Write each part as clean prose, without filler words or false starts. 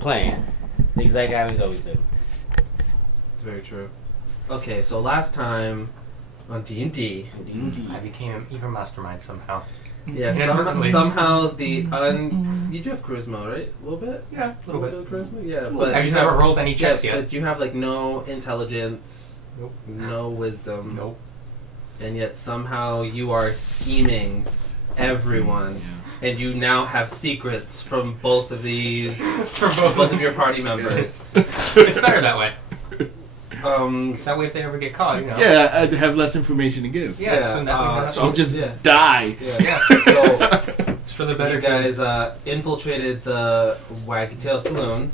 playing. The exact guy we've always been. It's very true. Okay, so last time on D&D, I became evil mastermind somehow. yeah, somehow the you do have charisma, right? A little bit. Yeah, a little bit. Of charisma, yeah. But I just never rolled any checks yet. But you have like no intelligence, Nope. no wisdom, Nope. and yet somehow you are scheming everyone, and you now have secrets from both of these, For both of your party members. It's better that way. It's That way, if they ever get caught, you know. Yeah, I'd have less information to give. Yes, Yeah, and that So I'll just Yeah. die. Yeah. So it's for the better. you guys infiltrated the Wacky Tail Saloon.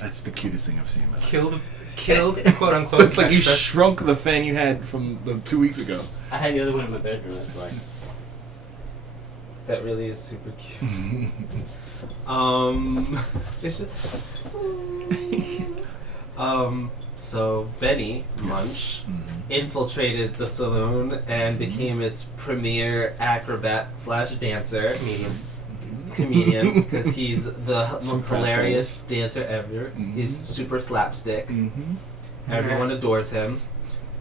That's the cutest thing I've seen in my life. Killed, quote unquote. So it's like you Dexter. shrunk the fan you had from the 2 weeks ago. I had the other one in my bedroom, that's why. That really is super cute. It's just, so Benny Munch infiltrated the saloon and became its premier acrobat / dancer. Comedian, because he's the most hilarious dancer ever. He's super slapstick. Everyone adores him.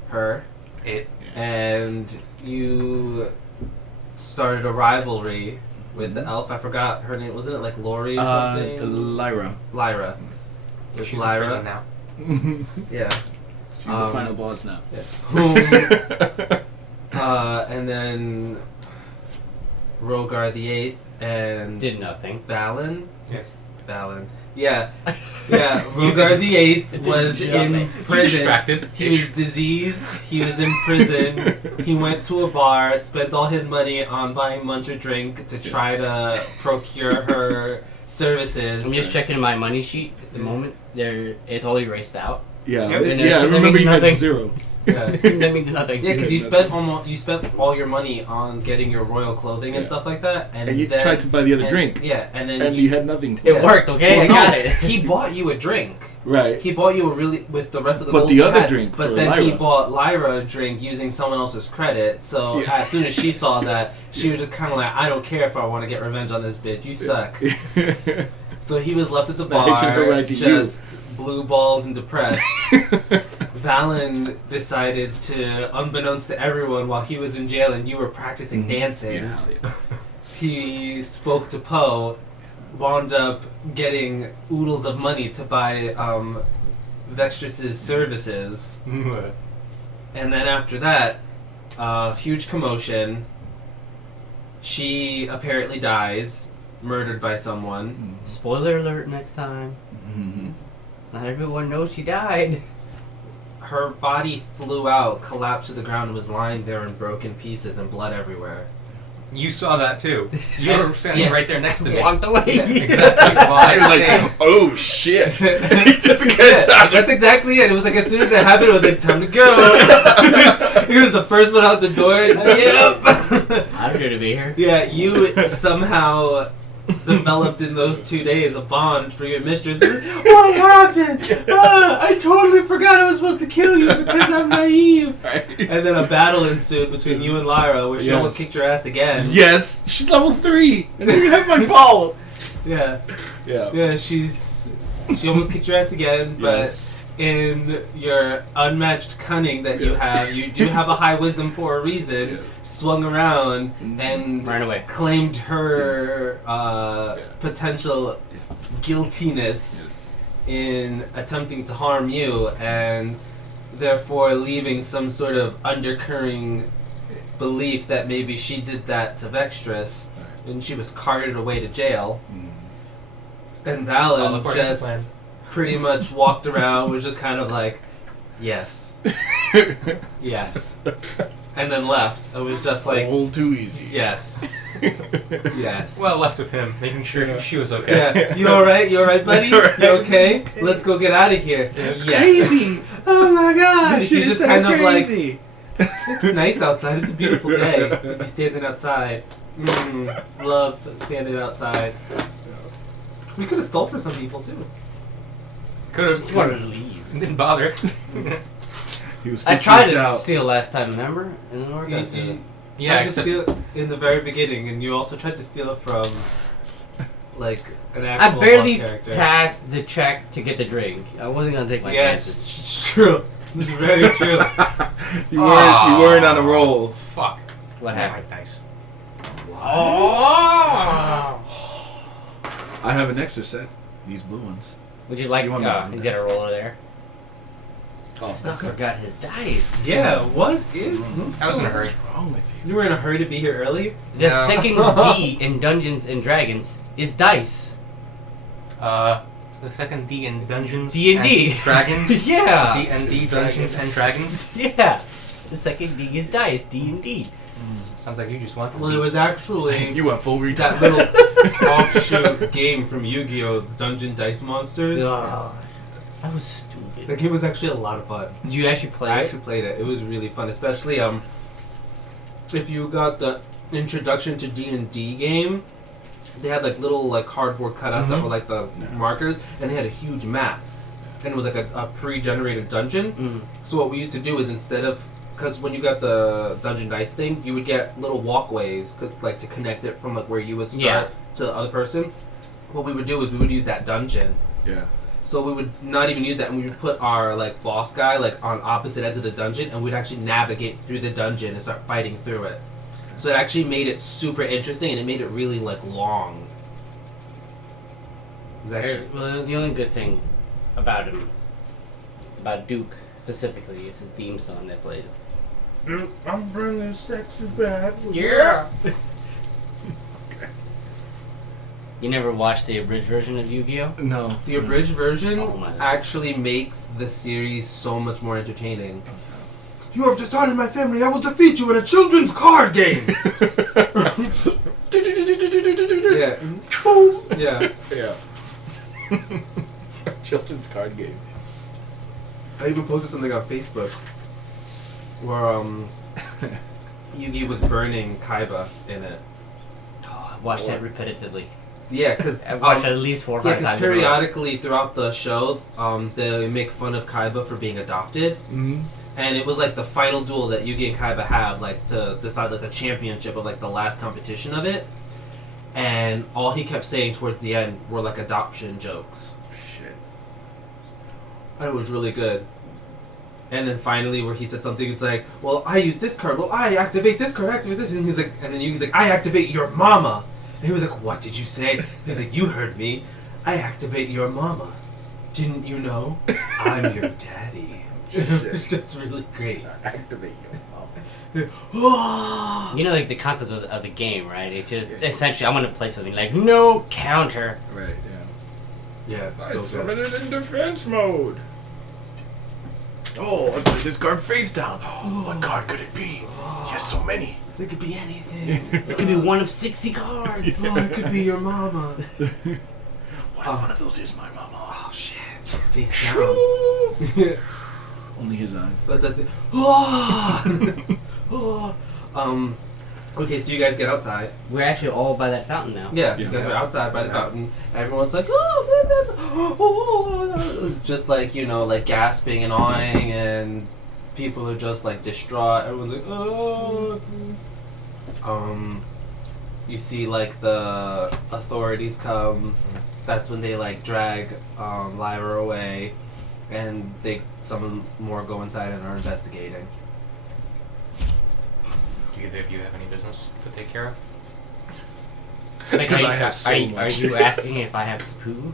Her. It. And you started a rivalry with the elf. I forgot her name. Wasn't it like Lori or something? Lyra. Lyra. With She's in Lyra. prison now. Yeah. She's the final boss now. Whom, and then Rogar the Eighth and Did nothing. Valen. Yes. Valen. Yeah. Yeah. Rogar the Eighth was in prison. Distracted. He was diseased. He was in prison. He went to a bar, spent all his money on buying Munch a drink to try to procure her services. I'm just checking my money sheet at the moment. It's all erased out. Yeah, Yep. yeah. I That remember means you had nothing. 0. Yeah. That means nothing. Yeah, because you spent all your money on getting your royal clothing and stuff like that, and you then, tried to buy the other drink. Yeah, and then And you had nothing. It worked, okay? Well, I got no, it. He bought you a drink. Right. He bought you a really with the rest of the But gold the you other had, drink but for then he Lyra. bought Lyra a drink using someone else's credit. So Yeah. as soon as she saw that, she was just kind of like, I don't care if I want to get revenge on this bitch. You suck. So he was left at the bar, Snatching her right to just blue-balled and depressed. Valen decided to, unbeknownst to everyone, while he was in jail and you were practicing dancing, Yeah. he spoke to Poe, wound up getting oodles of money to buy Vextrus's services, and then after that, huge commotion. She apparently dies, murdered by someone. Spoiler alert next time. Not everyone knows she died. Her body flew out, collapsed to the ground, and was lying there in broken pieces and blood everywhere. You saw that too. You were standing Yeah. right there next to me. Walked away. Yeah, Exactly. Well, I was stayed. like, oh shit. He just Yeah, gets out. that's exactly it. It was like as soon as it happened, it was like time to go. He was the first one out the door. Yep. I'm here to be here. Yeah, you somehow developed in those 2 days a bond for your mistress. What happened? I totally forgot I was supposed to kill you because I'm naive. Right. And then a battle ensued between you and Lyra, where she Yes. almost kicked your ass again. Yes, she's level 3. And then you have my ball. Yeah, Yeah. yeah. She almost kicked your ass again, but. Yes. In your unmatched cunning that you have, you do have a high wisdom for a reason, swung around and Ran away. claimed her potential guiltiness in attempting to harm you, and therefore leaving some sort of undercurring belief that maybe she did that to Vextrus, and she was carted away to jail. And Valen according to just plan. pretty much walked around, was just kind of like, yes, yes, and then left. It was just like, all too easy. yes, yes. Well, left with him, making sure she was okay. Yeah, you alright? You alright, buddy? You okay? Let's go get out of here. That's Yes. crazy. Oh my god! This shit She's is just so kind of like, crazy. it's nice outside. It's a beautiful day. To be standing outside. Love standing outside. We could have stole for some people too. Could Just have. wanted to leave. Didn't bother. He was I too tried freaked to out. steal last time, remember? And then You, worked. you Yeah, tried to except steal in the very beginning, and you also tried to steal it from like an I actual barely boss character. passed the check to get the drink. I wasn't gonna take my Yeah, chances. it's true. It's very true. You weren't on a roll. Fuck. What happened? Nice. Oh! I have an extra set. These blue ones. Would you like? You want me to He's got a roller there. Oh, I forgot his dice. Yeah, what is? I was in a hurry. What's wrong with you? You were in a hurry to be here early? The No. second D in Dungeons and Dragons is dice. So the second D in Dungeons D&D. and Dragons. Yeah. D&D Dungeons and Dragons. Yeah. The second D is dice. D&D. Sounds like you just went. Well, it was actually You went full retard. that little offshoot game from Yu-Gi-Oh! Dungeon Dice Monsters. God. That was stupid. The game was actually a lot of fun. Did you actually play I it? actually played it. It was really fun, especially if you got the introduction to D&D game. They had like little like cardboard cutouts that were like the markers, and they had a huge map, and it was like a pre-generated dungeon. Mm. So what we used to do is instead of, because when you got the dungeon dice thing, you would get little walkways like to connect it from like where you would start to the other person. What we would do is we would use that dungeon. Yeah. So we would not even use that, and we would put our like boss guy like on opposite ends of the dungeon, and we'd actually navigate through the dungeon and start fighting through it. So it actually made it super interesting, and it made it really like long. It was actually, Well, the only good thing about him, about Duke specifically, is his theme song that plays. I'm bringing sexy back. Yeah. You never watched the abridged version of Yu-Gi-Oh? No. The abridged version Oh my. actually makes the series so much more entertaining. You have dishonored my family. I will defeat you in a children's card game. Yeah. Yeah. Yeah. Children's card game. I even posted something on Facebook where Yugi was burning Kaiba in it. Oh, I watched that repetitively. Yeah, because I watched it at least 4 or 5 yeah, times. because in a row. periodically throughout the show, they make fun of Kaiba for being adopted. Mm-hmm. And it was like the final duel that Yugi and Kaiba have, like to decide like the championship of like the last competition of it. And all he kept saying towards the end were like adoption jokes. Shit. And it was really good. And then finally, where he said something, it's like, "Well, I use this card. Well, I activate this card. Activate this." And he's like, and then Yugi's like, "I activate your mama." And he was like, "What did you say?" He's like, "You heard me. I activate your mama. Didn't you know? I'm your daddy." It was just really great. Activate your mom. You know, like the concept of the game, right? It's just essentially, I want to play something like no counter. Right, yeah. Yeah, I so summoned good. it in defense mode. Oh, I played this card face down. What card could it be? He has so many. It could be anything. It could be one of 60 cards. Oh, it could be your mama. What if one of those is my mama? Oh shit, just face down. Only his eyes. That's a thing. Oh. Okay, so you guys get outside. We're actually all by that fountain now. Yeah, you Yeah. guys are outside by the fountain. Everyone's like, oh, just like, you know, like gasping and awing, and people are just like distraught. Everyone's like, oh. You see like the authorities come. That's when they like drag Lyra away, and some more go inside and are investigating. Do either of you have any business to take care of? Like, 'Cause are I you- have so are much. you asking if I have to poo?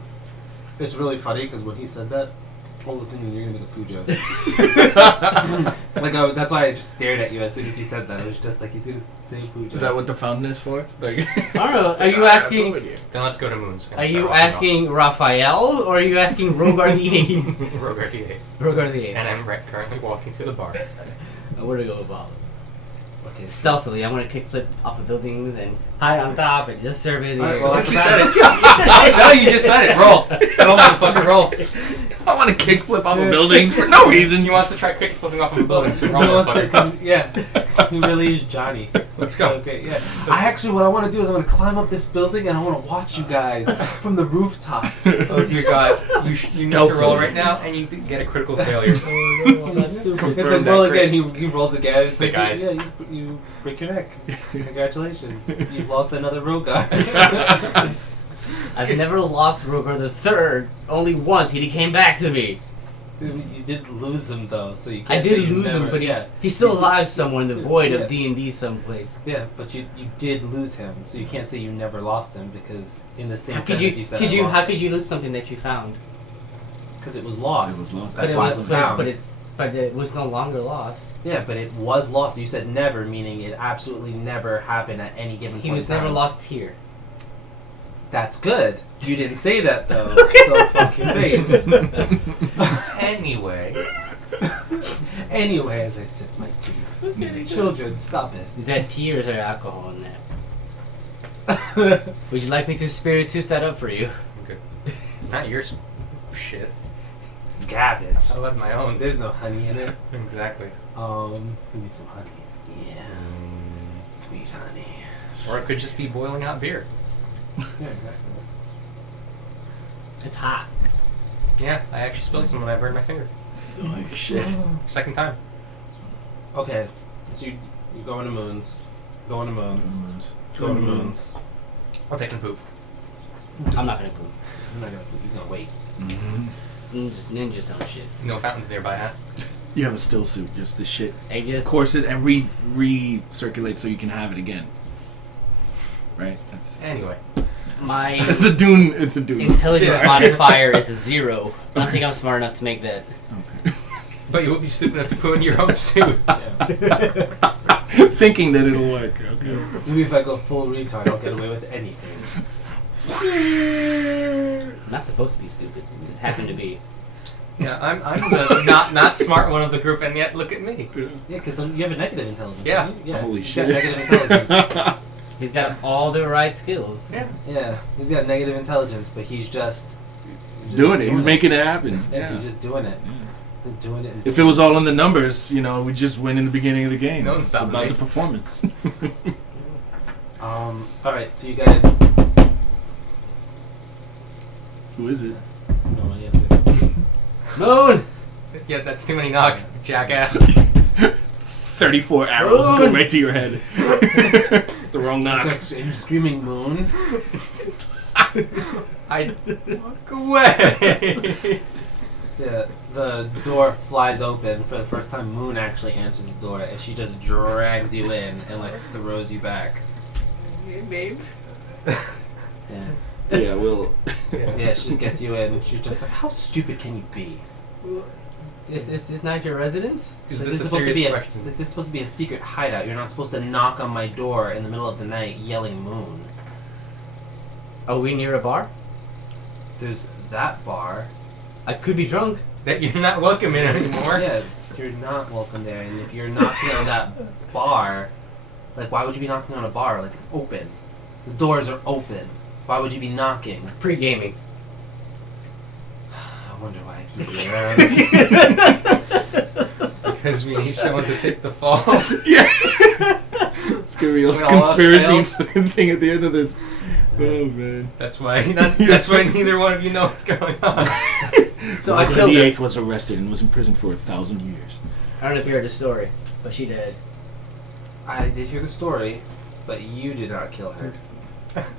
It's really funny because when he said that, I was thinking you're gonna make a poo joke. Like that's why I just stared at you as soon as he said that. It was just like he's gonna say poo joke. Is that what the fountain is for? Like, I don't know. Are you asking? Then let's go to Moon's. Are you asking Raphael or are you asking Rogar the Eighth? Rogar the Eighth. Rogar the Eighth. And I'm currently walking to the bar. Where to go about? Okay, Stealthily, I want to kickflip off of buildings and hide on top and just survey the Alright, area. well, Since you said it. No, you just said it. Roll. Roll, motherfucker, roll. I want to kickflip off of buildings for no reason. He wants to try kick flipping off of a building. So So roll, what's that, motherfucker. 'cause- yeah, he really is Johnny. Let's go. Okay, yeah. What I want to do is I want to climb up this building and I want to watch you guys from the rooftop. Oh dear God! You need to Stealthily. roll right now, and you get a critical failure. It's like roll again. He rolls again. It's Snake like, eyes. Yeah, you break your neck. Congratulations. You've lost another Rogar. I've never lost Rogar the Third. Only once. He came back to me. You did lose him though, so you I can't did say you lose never, him, but yeah, he's still You did- alive somewhere in the void Yeah. of D&D someplace. Yeah, but you did lose him, so you can't say you never lost him because in the same How could you? sentence said Could I you? lost How him. could you lose something that you found? Because it was lost. It was lost. That's But why it it was but found. But it was no longer lost. Yeah, but it was lost. You said never, meaning it absolutely never happened at any given He point. was in never time. lost here. That's good. You didn't say that though. So fuck your face. Anyway. Anyway, as I sip my tea. Children, stop it. Is that tea or is there alcohol in there? Would you like me to spiritus that up for you? Okay. Not your shit. Garbage. I love my own. There's no honey in it. Exactly. We need some honey. Yeah. Sweet honey. Or it could just be boiling hot beer. Yeah, exactly. It's hot. Yeah, I actually spilled some when I burned my finger. Oh, shit. Second time. Okay, so you go into moons. Go into moons. Go into moons. I'll take a poop. I'm not gonna poop. I'm not gonna. He's gonna wait. Ninjas don't shit. No fountains nearby, huh? You have a still suit, just the shit. I just Course it and recirculate so you can have it again. Right? That's Anyway. my it's a dune. It's a dune. intelligence modifier is a 0. I don't think I'm smart enough to make that. Okay. But you won't be stupid enough to put in your own suit. Thinking that it'll work. Okay. Maybe if I go full retard, I'll get away with anything. I'm not supposed to be stupid. It just happened to be. Yeah, I'm the not smart one of the group, and yet look at me. Yeah, because you have a negative intelligence. Yeah. Right? Yeah. Holy He's shit. got negative intelligence. He's got all the right skills. Yeah. Yeah, he's got negative intelligence, but he's just Doing it. He's making it happen. Yeah, he's just doing it. Yeah. He's doing it. If it was all in the numbers, we just win in the beginning of the game. No one's It's stopping about me. the performance. All right, so you guys. Who is it? No one answered. Moon! Yeah, that's too many knocks, jackass. 34 arrows go Moon! right to your head. It's the wrong knock. So you're screaming moon. I walk away. Yeah, the door flies open for the first time. Moon actually answers the door, and she just drags you in and throws you back. Hey, babe. Yeah, Yeah, well. yeah, she just gets you in. She's just like, how stupid can you be? Is this not your residence? Is So this a supposed to serious be question? this is supposed to be a secret hideout. You're not supposed to knock on my door in the middle of the night yelling moon. Are we near a bar? There's that bar. I could be drunk. That you're not welcome in anymore. Yeah, you're not welcome there. And if you're knocking on that bar, why would you be knocking on a bar? It's open. The doors are open. Why would you be knocking? Pre-gaming. I wonder why I keep you around. Because we need someone to take the fall. Yeah. It's gonna be a When all else conspiracy fails. fucking thing at the end of this. Oh man. That's why neither one of you know what's going on. So I Rogar killed the her. Eighth was arrested and was in prison for 1,000 years. I don't know if you heard the story, but she did. I did hear the story, but you did not kill her.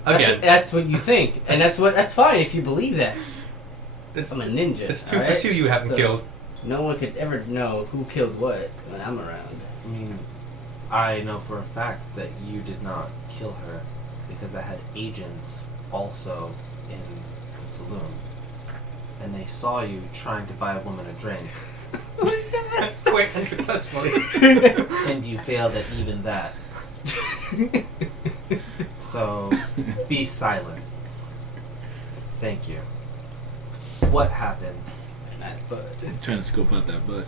Again. That's what you think, and that's fine if you believe that. That's I'm a ninja. That's 2 alright? for 2 you haven't So, killed. No one could ever know who killed what when I'm around. I mean, I know for a fact that you did not kill her because I had agents also in the saloon. And they saw you trying to buy a woman a drink. Quite unsuccessfully. And you failed at even that. So, be silent. Thank you. What happened? But Trying to scope out that butt.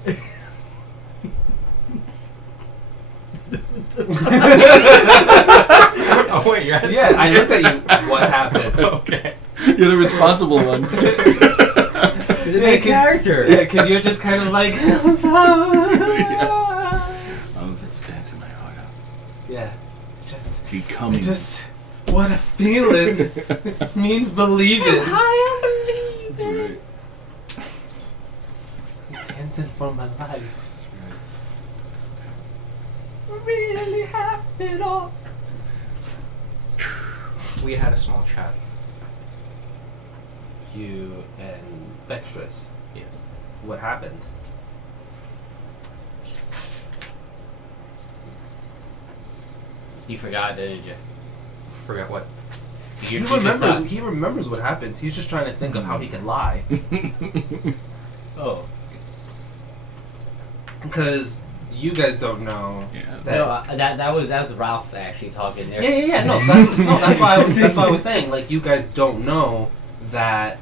Oh wait, you're asking Yeah, I me? looked at you. What happened? Okay. You're the responsible one. the main character. Yeah, because you're just kind of like, what's up? I was just dancing my heart out. Yeah, just, Becoming. what a feeling. It means believe it. That's right. Dancing for my life. That's right. Really happy all. We had a small chat. you and Bextrous. Yes. What happened? You forgot, didn't you? Forgot what? He remembers what happens. He's just trying to think of how he can lie. Oh. Because you guys don't know. Yeah. That was Ralph actually talking there. Yeah. No, that's why I was saying, like, you guys don't know that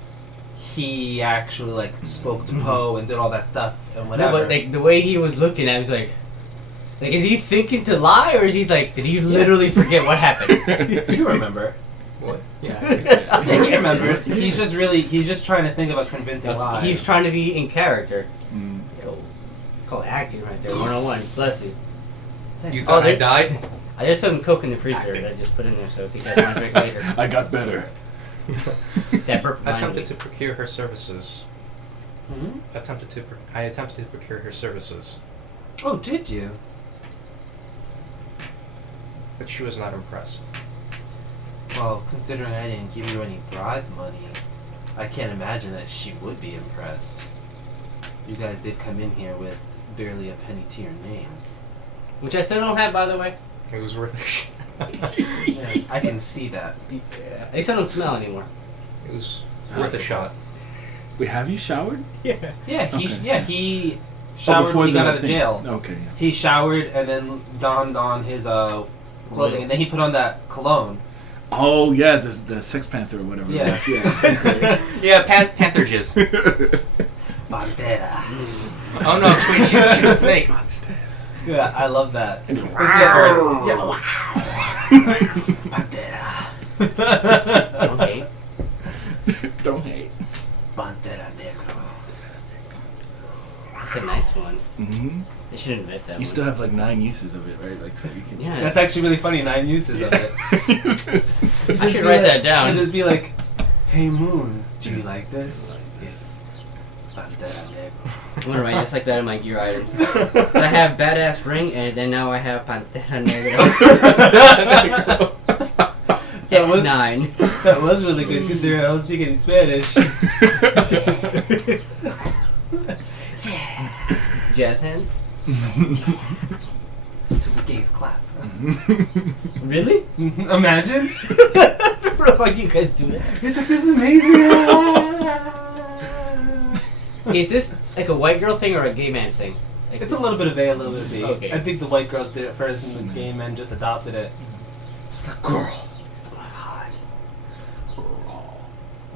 he actually, like, spoke to Poe and did all that stuff and whatever. No, but like the way he was looking at me, was like, is he thinking to lie, or is he like, did he literally forget what happened? You remember. What? Yeah. Yeah, he remembers. He's just trying to think of a convincing lie. He's trying to be in character. Mm. It's called acting right there, 101. Bless you. You thought I there- died? I just have some Coke in the freezer that I just put in there, so if you guys want to drink later. I got better. That burp I reminded attempted me. to procure her services. Hmm? I attempted to procure her services, Oh, did you? but she was not impressed. Well, considering I didn't give you any bribe money, I can't imagine that she would be impressed. You guys did come in here with barely a penny to your name. Which I still don't have, by the way. It was worth a shot. Yeah, I can see that. Yeah. At least I don't smell anymore. It was worth a shot. Wait, have you showered? Yeah. Yeah, Okay. he showered before when he got the out of thing. jail. Okay. Yeah. He showered and then donned on his clothing, and then he put on that cologne. Oh yeah, the Sex Panther or whatever. Yeah. It was. Yeah. Yeah, Panther jizz. Bandera. Oh no, wait, she's a snake. Yeah, I love that. It's Bandera. Okay. Don't hate. Bandera negro. That's a nice one. Mm-hmm. They should invent that You one. still have like 9 uses of it, right? Like so you can. Yeah. That's actually really funny. 9 uses of it. I should write that down. It'd just be like, "Hey Moon, do you like this? It's Bandera negro." I'm gonna write just like that in my gear items. So I have badass ring, and then now I have Pantera Negro. X9. That was really good considering I was speaking in Spanish. Jazz hands. To the gays clap. Really? Imagine. Like you guys do that. It's like, this is amazing. Is this like a white girl thing or a gay man thing? Like, It's a little bit of A, a little bit of B. Okay. I think the white girls did it first and the gay men just adopted it. It's the girl.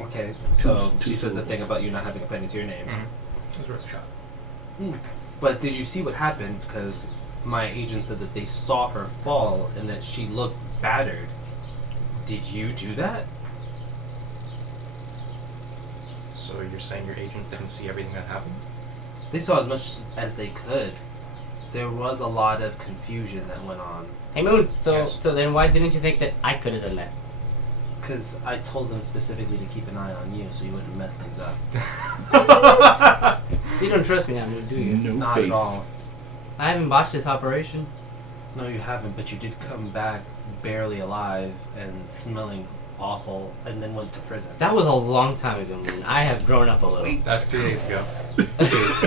Okay, so Two she says the thing syllables. about you not having a penny to your name. It was worth a shot. But did you see what happened? Because my agent said that they saw her fall and that she looked battered. Did you do that? So you're saying your agents didn't see everything that happened? They saw as much as they could. There was a lot of confusion that went on. Hey Moon. So Yes. so then why didn't you think that I could have done that? Because I told them specifically to keep an eye on you so you wouldn't mess things up. You don't trust me now, Moon, do you? No Not faith. at all. I haven't botched this operation. No, you haven't, but you did come back barely alive and smelling awful and then went to prison. That was a long time ago, Moon. I have grown up a little. That's 3 days ago.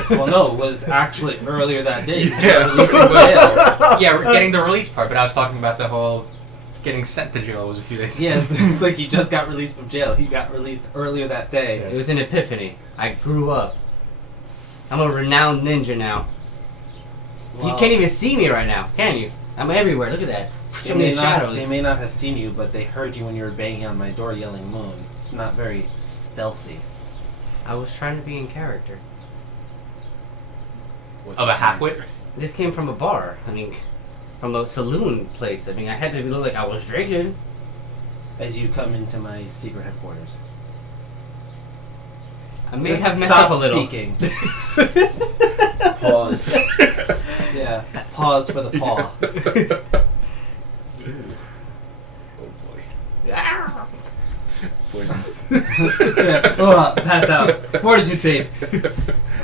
Well, no, it was actually earlier that day. Yeah. Released from jail. Yeah, we're getting the release part, but I was talking about the whole getting sent to jail was a few days ago. Yeah, it's like he just got released from jail. He got released earlier that day. It was an epiphany. I grew up. I'm a renowned ninja now. You Well, can't even see me right now, can you? I'm everywhere. Look at that. They So many may, not, shadows. they may not have seen you, but they heard you when you were banging on my door yelling Moon. It's not very stealthy. I was trying to be in character. Of a halfwit? This came from a bar. I mean, from a saloon place. I mean, I had to look like I was drinking. As you come into my secret headquarters. I may Just have messed stop up a little. speaking. Pause. Yeah, pause for the paw. Oh boy. Ah! Poison. Yeah. Pass out. Fortitude save.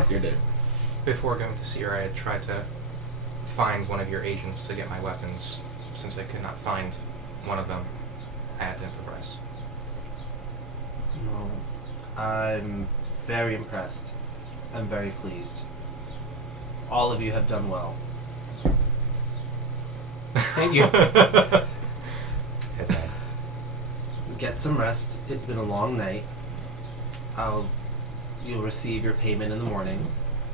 You're dead. Before going to see her, I had tried to find one of your agents to get my weapons. Since I could not find one of them, I had to improvise. No. I'm very impressed. I'm very pleased. All of you have done well. Thank you. Get some rest. It's been a long night. You'll receive your payment in the morning,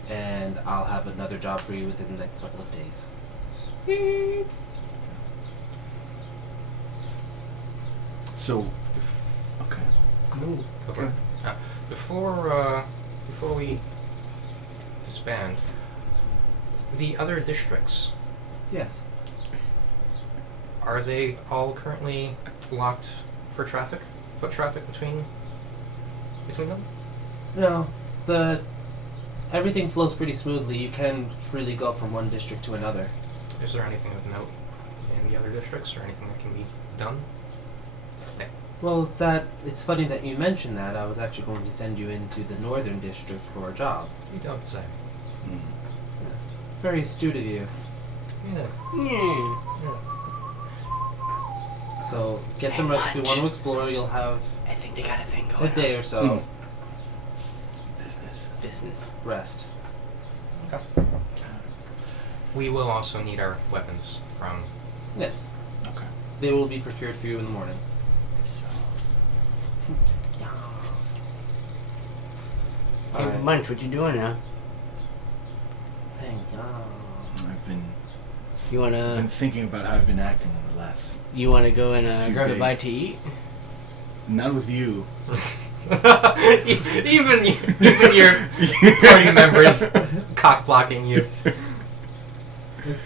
and I'll have another job for you within the next couple of days. So, okay. Go for it. Before we disband, the other districts, Yes. are they all currently locked for traffic? Foot traffic between them? No. Everything flows pretty smoothly. You can freely go from one district to another. Is there anything of note in the other districts, or anything that can be done? Well, it's funny that you mentioned that. I was actually going to send you into the northern district for a job. You don't say. Very astute of you. Yes. Yeah. So get some rest if you want to explore. You'll have I think they got a thing a going day or so Business. rest. We will also need our weapons from. Yes. Okay. They will be procured for you in the morning. Hey, Alright. Munch, what you doing now? Saying I've been You been wanna thinking about how I've been acting in the last. go and Few grab a days. bite to eat? Not with you. even your party members cock blocking you.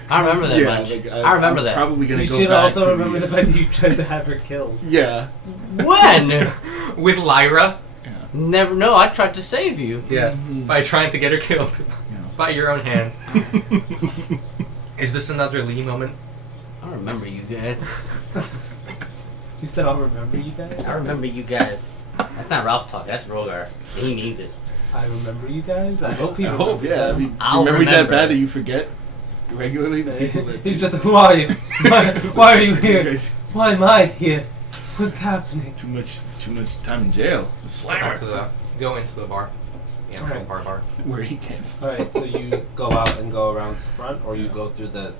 I remember that much. like, I remember I'm that. Probably gonna You go should back also to remember the fact that you tried to have her killed. Yeah. When? With Lyra. Yeah. Never. No, I tried to save you. Yes. By trying to get her killed Yeah. by your own hand. Is this another Lee moment? I remember you guys. You said I'll remember you guys? I remember you guys. That's not Ralph talk. That's Rogar. He needs it. I remember you guys? I hope he I hope, remembers yeah. I them. mean, I'll remember that remember. bad that you forget regularly? The people that He's just, who are you? Why are you here? guys- Why am I here? What's happening? Too much time in jail. A slammer. Go into the bar. The actual Okay. bar. Where he came from. Alright, so you go out and go around the front, or you go through the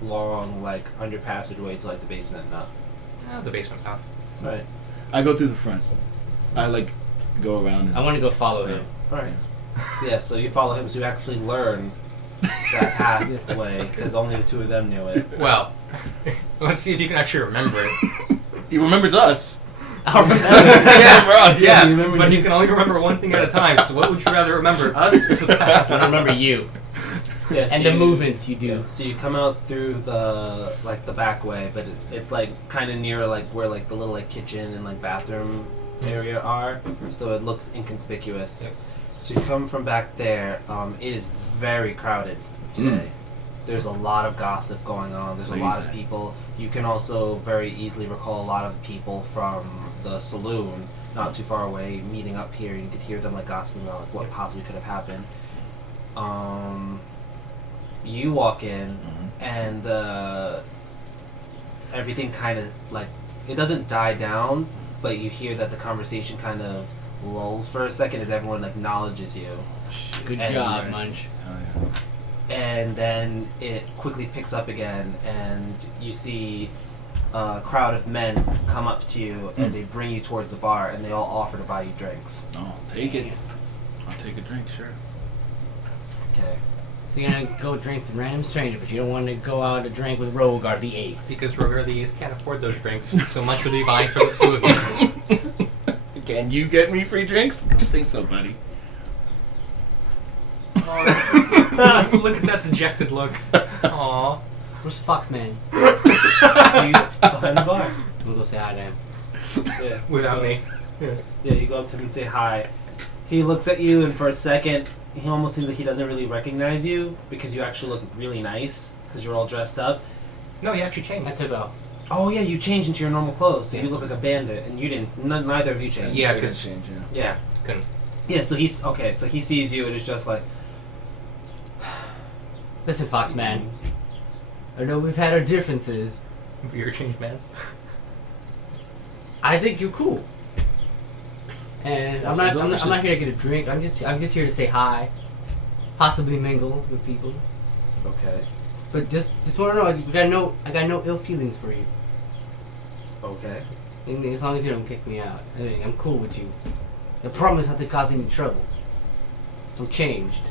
long, like, under passageway to, like, the basement and up? The basement path. Alright. I go through the front. I go around. And I want to go follow him. Alright. Yeah, so you follow him, so you actually learn that pathway, because only the two of them knew it. Well, let's see if you can actually remember it. He remembers us. I'll remember. Remember us. Yeah, You remember but you- you can only remember one thing at a time. So what would you rather remember, us or the path? I remember you Yeah, so and the you- movements you do. Yeah, so you come out through the back way, but it's like kind of near like where like the little like kitchen and like bathroom area are, so it looks inconspicuous. Yep. So you come from back there. It is very crowded today. There's a lot of gossip going on. There's a lot of Crazy. people. You can also very easily recall a lot of people from the saloon not too far away meeting up here. You could hear them like gossiping about like, what possibly could have happened. You walk in and everything kind of like it doesn't die down, but you hear that the conversation kind of lulls for a second as everyone acknowledges you, Good And- job, Munch. Oh, yeah. and then it quickly picks up again, and you see a crowd of men come up to you and they bring you towards the bar, and they all offer to buy you drinks. Oh, I'll take it. I'll take a drink, sure. Okay. So you're gonna go drink some random stranger, but you don't want to go out to drink with Rogar the Eighth. Because Rogar the Eighth can't afford those drinks, so much would be buying for the two of you. Can you get me free drinks? I don't think so, buddy. Look at that dejected look. Aww. Where's Foxman? He's behind the bar. I'm gonna go say hi to him. Yeah. Without me. Yeah, you go up to him and say hi. He looks at you, and for a second, he almost seems like he doesn't really recognize you because you actually look really nice because you're all dressed up. No, he actually changed. I took off. Oh yeah, you changed into your normal clothes, so you Yes. look like a bandit, and you didn't. Neither of you changed. Yeah, I didn't 'cause- change, yeah. Yeah. Couldn't. Yeah. So he's okay. So he sees you, and it's just like, Listen, Foxman. I know we've had our differences. You're a changed man. I think you're cool. And Also I'm not delicious. here to get a drink. I'm just here to say hi, possibly mingle with people. Okay. But just want to know, I got no ill feelings for you. Okay. And as long as you don't kick me out, I mean, I'm cool with you. I promise not to cause any trouble. I'm changed.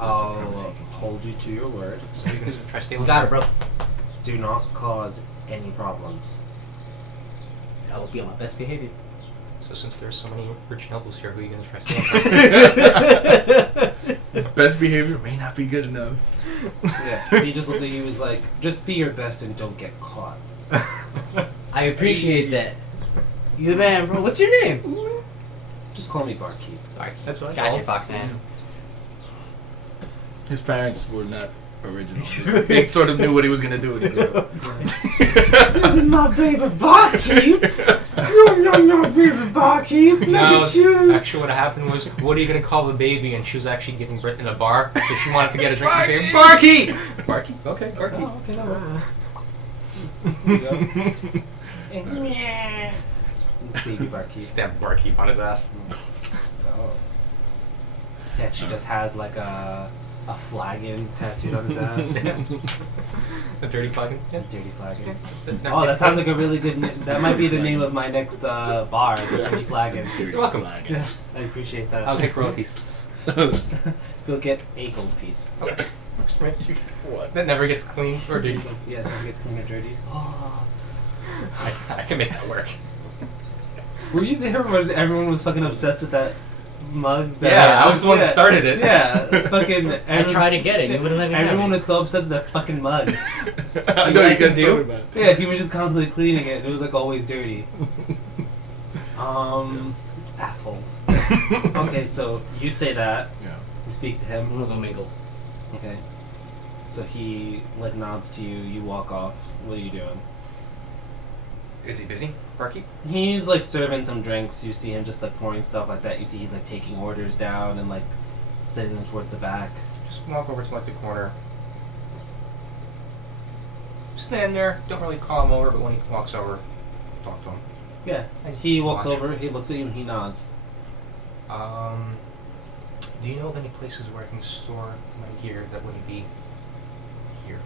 I'll hold you to your word. So you can just try stealing. You got it, bro. Do not cause any problems. I will be on my best behavior. So since there's so many rich nobles here, who are you gonna try stealing? Best behavior may not be good enough. Yeah. He just looks at you. He's like, just be your best and don't get caught. I appreciate that. You the man, bro. What's your name? Just call me Barkeep. That's what I Gotcha, call Fox man. His parents were not original. They sort of knew what he was gonna do when he grew up. This is my baby Barkeep. Your baby Barkeep. Look No, at you. actually what happened was, what are you gonna call the baby? And she was actually giving birth in a bar, so she wanted to get a drink. She said, Barkeep! Barkeep? Okay, Barkeep. Oh, okay, that works. There you go. Baby Barkeep. Stab Barkeep on his ass. Oh. Yeah, she just has like a flagon tattooed on his ass. A dirty flagon? A dirty flagon. Never Oh, that gets sounds clean. like a really good. That might be the name of my next bar, the Dirty Flagon. You're welcome. Yeah, I appreciate that. I'll take royalties. Go get a gold piece. Okay. Works for me. What? That never gets clean or dirty. Yeah, it doesn't get clean or dirty. I can make that work. Were you there when everyone was fucking obsessed with that mug? Yeah, I was the one that started it. Yeah, fucking. I tried to get it. You wouldn't let me have Everyone it. was so obsessed with that fucking mug. I know you guys do? talking about. Yeah, he was just constantly cleaning it. It was like always dirty. Assholes. Okay, so you say that. Yeah. You speak to I'm him. gonna go mingle. Okay. So he like nods to you. You walk off. What are you doing? Is he busy, Barkeep? He's like serving some drinks. You see him just like pouring stuff like that. You see he's like taking orders down and like sending them towards the back. Just walk over to like the corner. Stand there. Don't really call him over, but when he walks over, talk to him. Yeah. He walks Watch. over. He looks at you and he nods. Do you know of any places where I can store my gear that wouldn't be here?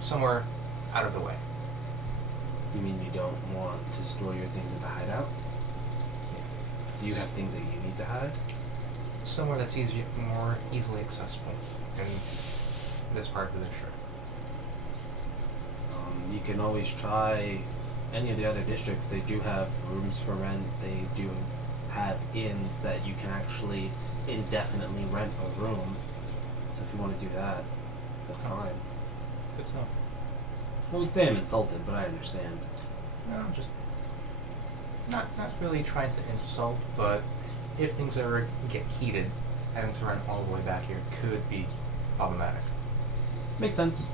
Somewhere out of the way. You mean you don't want to store your things at the hideout? Do you have things that you need to hide? Somewhere that's more easily accessible in this part of the district. You can always try any of the other districts. They do have rooms for rent. They do have inns that you can actually indefinitely rent a room. So if you want to do that, that's fine. Good stuff. I would say I'm insulted, but I understand. No, I'm just not really trying to insult, but if things ever get heated, having to run all the way back here could be problematic. Makes sense.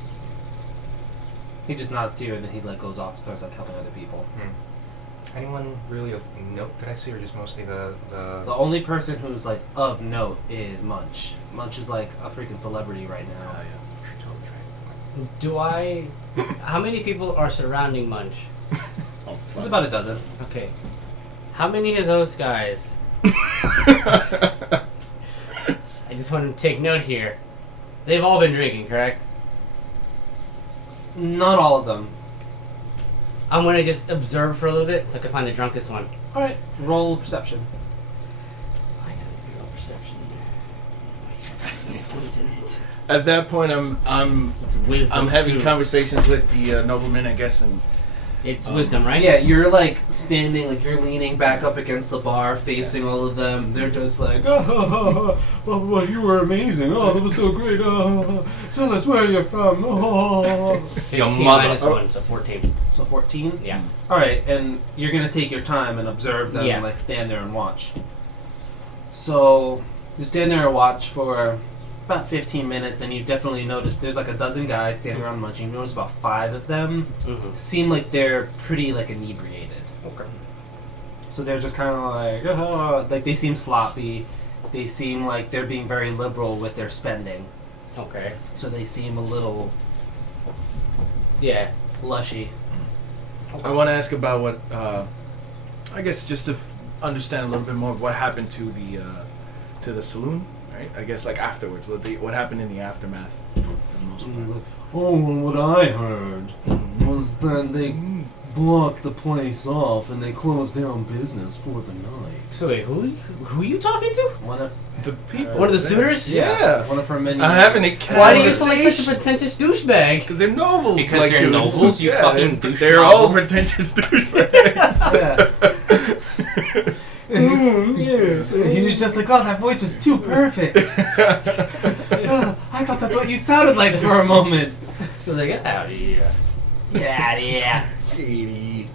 He just nods to you, and then he like goes off and starts like helping other people. Anyone really of note that I see, or just mostly the The only person who's like of note is Munch. Munch is like a freaking celebrity right now. Oh, yeah. Should totally try. Do I? How many people are surrounding Munch? Oh, There's about a dozen. Okay. How many of those guys? I just want to take note here. They've all been drinking, correct? Not all of them. I'm gonna just observe for a little bit so I can find the drunkest one. All right, roll perception. I gotta do a perception. Points in it. At that point, I'm It's wisdom. having too. conversations with the nobleman, I guess, and It's wisdom, right? Yeah, you're like standing, like you're leaning back up against the bar, facing all of them. They're just like, oh, you were amazing. Oh, that was so great. Oh, tell us where you're from. Oh. 15 mother- minus 1, so 14. So 14? Yeah. All right, and you're going to take your time and observe them Yeah. and like stand there and watch. So you stand there and watch for about 15 minutes, and you definitely notice there's like a dozen guys standing around munching. You notice about 5 of them Mm-hmm. seem like they're pretty like inebriated. Okay. So they're just kind of like they seem sloppy. They seem like they're being very liberal with their spending. Okay. So they seem a little Yeah. lushy. I want to ask about what, I guess just to understand a little bit more of what happened to the saloon, right? I guess like afterwards, what happened in the aftermath, for the most part. Oh, well, what I heard was that they blocked the place off and they closed down business for the night. So wait, who are you talking to? One of The people. One of the suitors? Yeah. one of her many. I'm having a conversation. Why do you sound like such a pretentious doughball? Because they're noble. Because like they're dudes. nobles, you fucking they're, douche they're all noble. pretentious douchebags. He was just like, oh, that voice was too perfect. I thought that's what you sounded like for a moment. So like, get out of here. Get out of here. Katie.